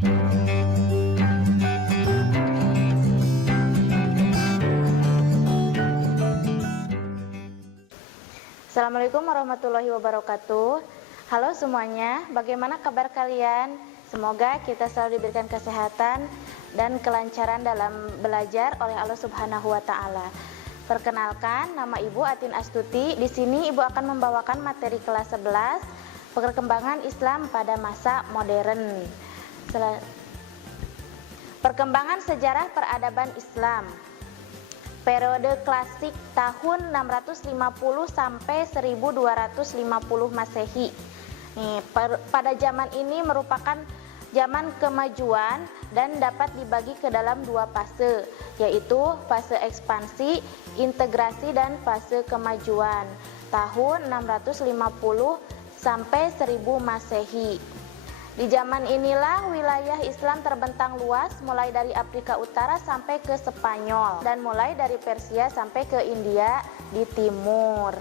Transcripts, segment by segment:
Assalamualaikum warahmatullahi wabarakatuh. Halo semuanya, bagaimana kabar kalian? Semoga kita selalu diberikan kesehatan dan kelancaran dalam belajar oleh Allah Subhanahu wa taala. Perkenalkan, nama Ibu Atin Astuti. Di sini Ibu akan membawakan materi kelas 11, perkembangan Islam pada masa modern. Perkembangan sejarah peradaban Islam. Periode klasik tahun 650 sampai 1250 Masehi. Pada zaman ini merupakan zaman kemajuan dan dapat dibagi ke dalam dua fase, yaitu fase ekspansi, integrasi, dan fase kemajuan tahun 650 sampai 1000 Masehi. Di zaman inilah wilayah Islam terbentang luas, mulai dari Afrika Utara sampai ke Spanyol, dan mulai dari Persia sampai ke India di timur.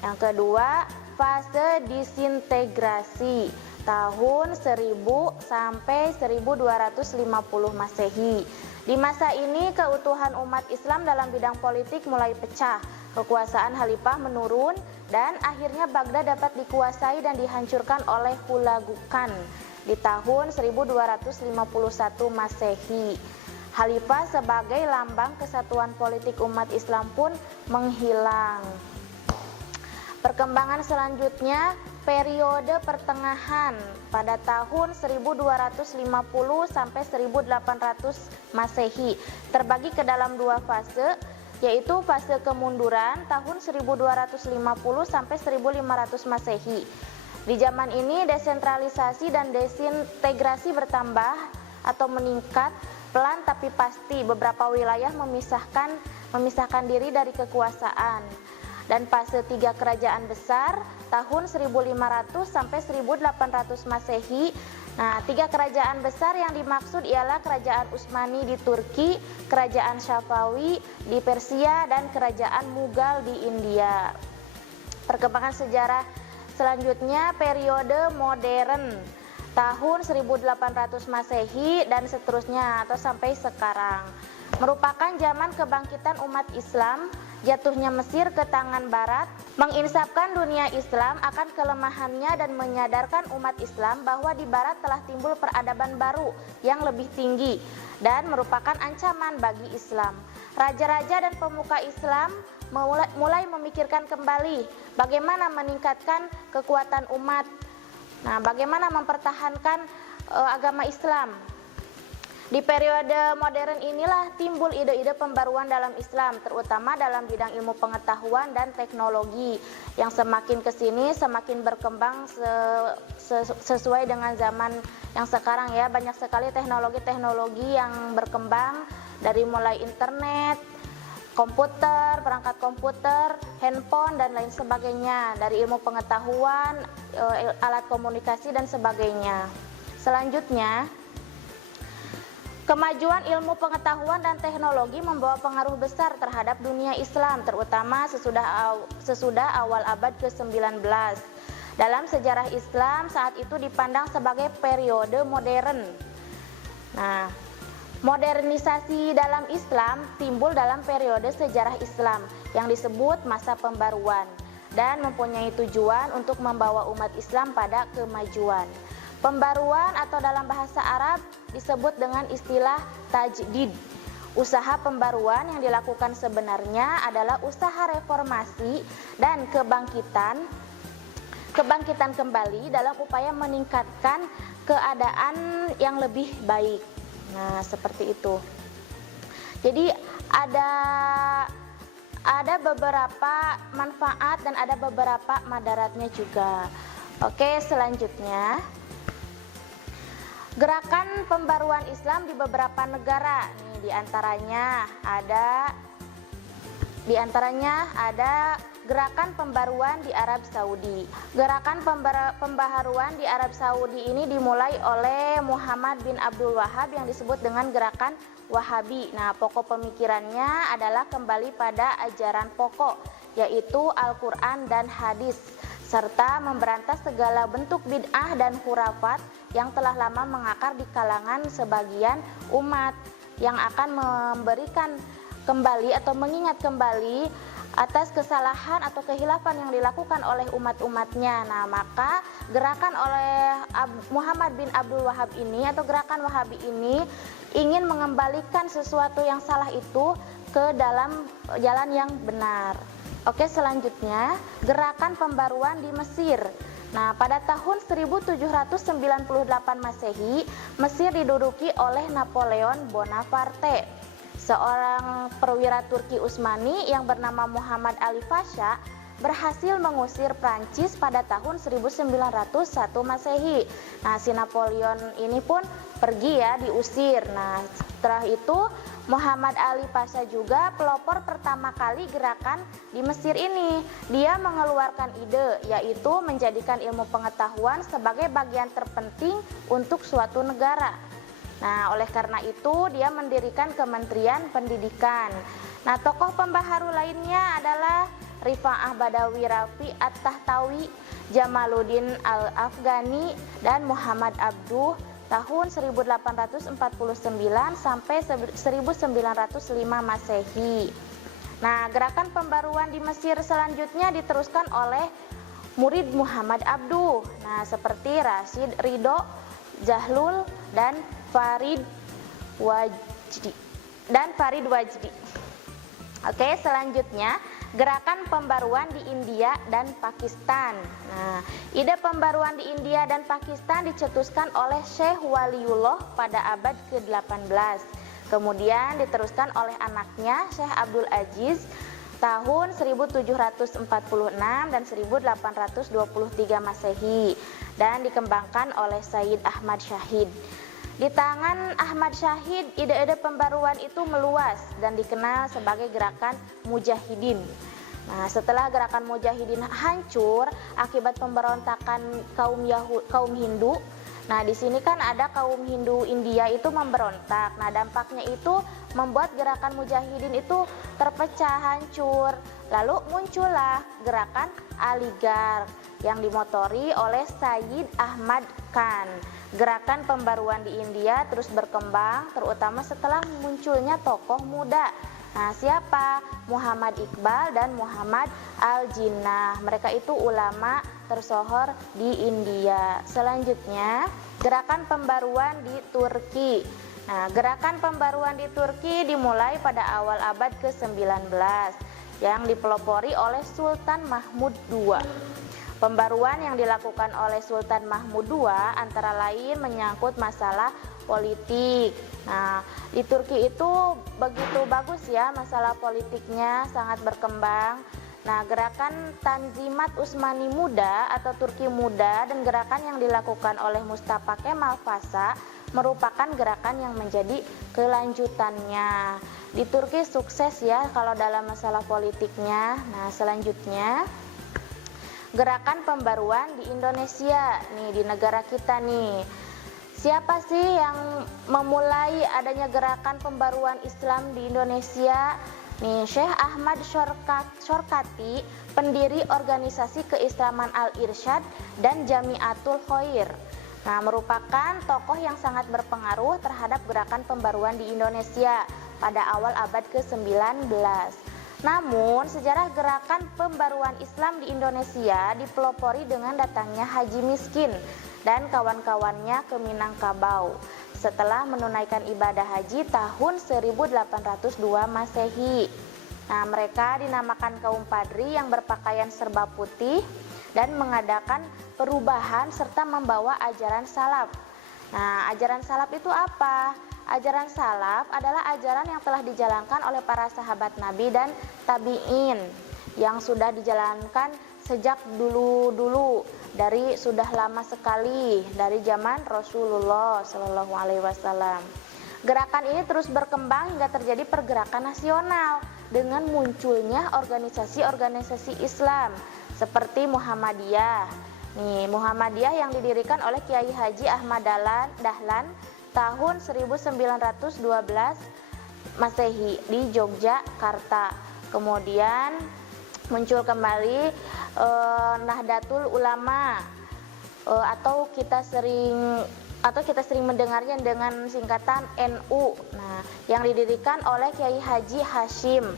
Yang kedua, fase disintegrasi tahun 1000 sampai 1250 Masehi. Di masa ini keutuhan umat Islam dalam bidang politik mulai pecah, kekuasaan khalifah menurun, dan akhirnya Baghdad dapat dikuasai dan dihancurkan oleh Hulagukan di tahun 1251 Masehi. Khalifah sebagai lambang kesatuan politik umat Islam pun menghilang. Perkembangan selanjutnya, periode pertengahan pada tahun 1250 sampai 1800 Masehi terbagi ke dalam dua fase, yaitu fase kemunduran tahun 1250 sampai 1500 Masehi. Di zaman ini desentralisasi dan desintegrasi bertambah atau meningkat pelan tapi pasti. Beberapa wilayah memisahkan diri dari kekuasaan. Dan fase 3 kerajaan besar tahun 1500 sampai 1800 Masehi. Nah, 3 kerajaan besar yang dimaksud ialah kerajaan Utsmani di Turki, kerajaan Safawi di Persia, dan kerajaan Mughal di India. Perkembangan sejarah selanjutnya, periode modern tahun 1800 Masehi dan seterusnya atau sampai sekarang merupakan zaman kebangkitan umat Islam. Jatuhnya Mesir ke tangan Barat menginsafkan dunia Islam akan kelemahannya dan menyadarkan umat Islam bahwa di Barat telah timbul peradaban baru yang lebih tinggi dan merupakan ancaman bagi Islam. Raja-raja dan pemuka Islam mulai memikirkan kembali bagaimana meningkatkan kekuatan umat. Nah, bagaimana mempertahankan agama Islam. Di periode modern inilah timbul ide-ide pembaruan dalam Islam, terutama dalam bidang ilmu pengetahuan dan teknologi yang semakin kesini semakin berkembang sesuai dengan zaman yang sekarang ya. Banyak sekali teknologi-teknologi yang berkembang, dari mulai internet, komputer, perangkat komputer, handphone, dan lain sebagainya, dari ilmu pengetahuan, alat komunikasi, dan sebagainya. Selanjutnya, kemajuan ilmu pengetahuan dan teknologi membawa pengaruh besar terhadap dunia Islam, terutama sesudah awal abad ke-19. Dalam sejarah Islam saat itu dipandang sebagai periode modern. Nah, modernisasi dalam Islam timbul dalam periode sejarah Islam yang disebut masa pembaruan dan mempunyai tujuan untuk membawa umat Islam pada kemajuan. Pembaruan atau dalam bahasa Arab disebut dengan istilah tajdid. Usaha pembaruan yang dilakukan sebenarnya adalah usaha reformasi dan kebangkitan kembali dalam upaya meningkatkan keadaan yang lebih baik. Nah, seperti itu. Jadi ada beberapa manfaat dan ada beberapa madaratnya juga. Oke, selanjutnya, gerakan pembaruan Islam di beberapa negara. Nih, diantaranya ada gerakan pembaruan di Arab Saudi. Gerakan pembaharuan di Arab Saudi ini dimulai oleh Muhammad bin Abdul Wahab yang disebut dengan gerakan Wahabi. Nah, pokok pemikirannya adalah kembali pada ajaran pokok, yaitu Al-Quran dan hadis, serta memberantas segala bentuk bid'ah dan khurafat yang telah lama mengakar di kalangan sebagian umat yang akan memberikan kembali atau mengingat kembali atas kesalahan atau kehilafan yang dilakukan oleh umat-umatnya. Nah, maka gerakan oleh Muhammad bin Abdul Wahab ini atau gerakan Wahabi ini ingin mengembalikan sesuatu yang salah itu ke dalam jalan yang benar. Oke, selanjutnya gerakan pembaruan di Mesir. Nah, pada tahun 1798 Masehi, Mesir diduduki oleh Napoleon Bonaparte. Seorang perwira Turki Utsmani yang bernama Muhammad Ali Pasha berhasil mengusir Prancis pada tahun 1901 Masehi. Nah, si Napoleon ini pun pergi ya, diusir. Nah, setelah itu Muhammad Ali Pasha juga pelopor pertama kali gerakan di Mesir ini. Dia mengeluarkan ide, yaitu menjadikan ilmu pengetahuan sebagai bagian terpenting untuk suatu negara. Nah, oleh karena itu dia mendirikan Kementerian Pendidikan. Nah, tokoh pembaharu lainnya adalah Rifa'ah Badawi Rafi At-Tahtawi, Jamaluddin Al-Afghani, dan Muhammad Abduh tahun 1849 sampai 1905 Masehi. Nah, gerakan pembaruan di Mesir selanjutnya diteruskan oleh murid Muhammad Abduh. Nah, seperti Rashid Ridho, Jahlul, dan Farid Wajdi. Oke, selanjutnya gerakan pembaruan di India dan Pakistan. Nah, ide pembaruan di India dan Pakistan dicetuskan oleh Syekh Waliullah pada abad ke-18. Kemudian diteruskan oleh anaknya Syekh Abdul Aziz tahun 1746 dan 1823 Masehi dan dikembangkan oleh Sayyid Ahmad Syahid. Di tangan Ahmad Syahid, ide-ide pembaruan itu meluas dan dikenal sebagai gerakan Mujahidin. Nah, setelah gerakan Mujahidin hancur akibat pemberontakan kaum Hindu. Nah, di sini kan ada kaum Hindu India itu memberontak. Nah, dampaknya itu membuat gerakan Mujahidin itu terpecah, hancur. Lalu muncullah gerakan Aligarh yang dimotori oleh Sayyid Ahmad Khan. Gerakan pembaruan di India terus berkembang, terutama setelah munculnya tokoh muda. Nah, siapa? Muhammad Iqbal dan Muhammad Al-Jinnah. Mereka itu ulama tersohor di India. Selanjutnya, gerakan pembaruan di Turki. Nah, gerakan pembaruan di Turki dimulai pada awal abad ke-19 yang dipelopori oleh Sultan Mahmud II. Pembaruan yang dilakukan oleh Sultan Mahmud II antara lain menyangkut masalah politik. Nah, di Turki itu begitu bagus ya masalah politiknya, sangat berkembang. Nah, gerakan Tanzimat Utsmani Muda atau Turki Muda dan gerakan yang dilakukan oleh Mustafa Kemal Pasha merupakan gerakan yang menjadi kelanjutannya. Di Turki sukses ya kalau dalam masalah politiknya. Nah, selanjutnya gerakan pembaruan di Indonesia nih, di negara kita nih. Siapa sih yang memulai adanya gerakan pembaruan Islam di Indonesia? Nih, Syekh Ahmad Syarqati, pendiri organisasi keislaman Al-Irsyad dan Jamiatul Khair. Nah, merupakan tokoh yang sangat berpengaruh terhadap gerakan pembaruan di Indonesia pada awal abad ke-19. Namun, sejarah gerakan pembaruan Islam di Indonesia dipelopori dengan datangnya Haji Miskin dan kawan-kawannya ke Minangkabau setelah menunaikan ibadah haji tahun 1802 Masehi. Nah, mereka dinamakan kaum padri yang berpakaian serba putih dan mengadakan perubahan serta membawa ajaran salaf. Nah, ajaran salaf itu apa? Ajaran salaf adalah ajaran yang telah dijalankan oleh para sahabat Nabi dan tabi'in yang sudah dijalankan sejak dulu-dulu, dari sudah lama sekali, dari zaman Rasulullah Shallallahu Alaihi Wasallam. Gerakan ini terus berkembang hingga terjadi pergerakan nasional dengan munculnya organisasi-organisasi Islam seperti Muhammadiyah. Nih, Muhammadiyah yang didirikan oleh Kiai Haji Ahmad Dahlan tahun 1912 Masehi di Yogyakarta. Kemudian muncul kembali Nahdlatul Ulama atau kita sering atau kita sering mendengarnya dengan singkatan NU. Nah, yang didirikan oleh Kiai Haji Hashim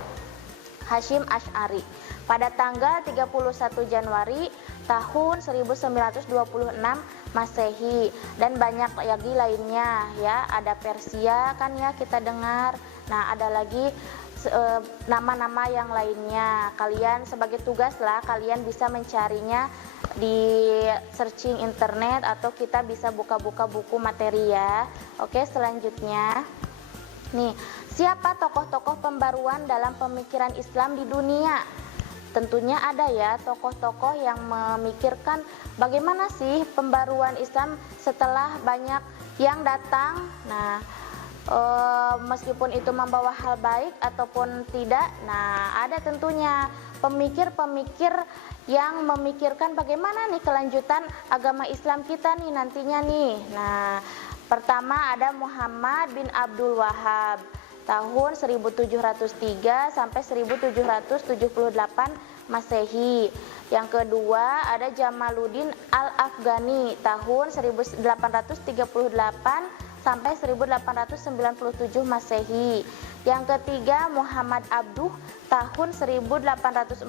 Asy'ari pada tanggal 31 Januari tahun 1926 Masehi, dan banyak lagi lainnya ya. Ada Persia kan ya kita dengar. Nah, ada lagi nama-nama yang lainnya. Kalian sebagai tugas lah, kalian bisa mencarinya di searching internet atau kita bisa buka-buka buku materi ya. Oke, selanjutnya nih, siapa tokoh-tokoh pembaruan dalam pemikiran Islam di dunia? Tentunya ada ya tokoh-tokoh yang memikirkan bagaimana sih pembaruan Islam setelah banyak yang datang. Nah, meskipun itu membawa hal baik ataupun tidak, nah ada tentunya pemikir-pemikir yang memikirkan bagaimana nih kelanjutan agama Islam kita nih nantinya nih. Nah, pertama ada Muhammad bin Abdul Wahhab tahun 1703 sampai 1778 Masehi. Yang kedua ada Jamaluddin Al-Afghani tahun 1838 sampai 1897 Masehi. Yang ketiga Muhammad Abduh tahun 1849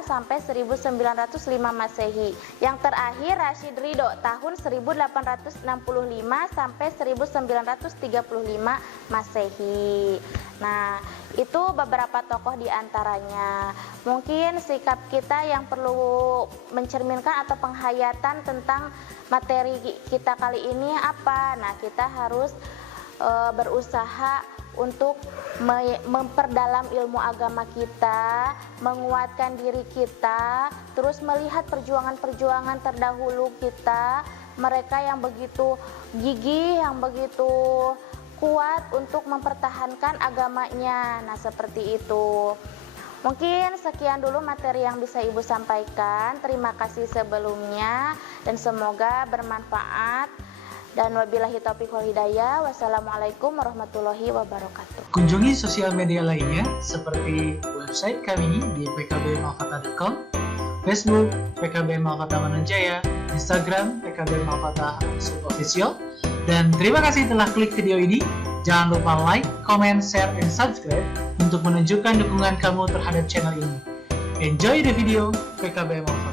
sampai 1905 Masehi. Yang terakhir Rashid Ridho tahun 1865 sampai 1935 Masehi. Nah, itu beberapa tokoh di antaranya. Mungkin sikap kita yang perlu mencerminkan atau penghayatan tentang materi kita kali ini apa? Nah, kita harus berusaha untuk memperdalam ilmu agama kita, menguatkan diri kita, terus melihat perjuangan-perjuangan terdahulu kita, mereka yang begitu gigih, yang begitu kuat untuk mempertahankan agamanya. Nah, seperti itu. Mungkin sekian dulu materi yang bisa Ibu sampaikan. Terima kasih sebelumnya dan semoga bermanfaat. Dan wabillahi taufiq wal hidayah. Wassalamualaikum warahmatullahi wabarakatuh. Kunjungi sosial media lainnya seperti website kami di pkbmalkata.com, Facebook PKB Malkata Manunjaya, Instagram PKB Malkata _official. Dan terima kasih telah klik video ini. Jangan lupa like, comment, share, dan subscribe untuk menunjukkan dukungan kamu terhadap channel ini. Enjoy the video PKB Malkata.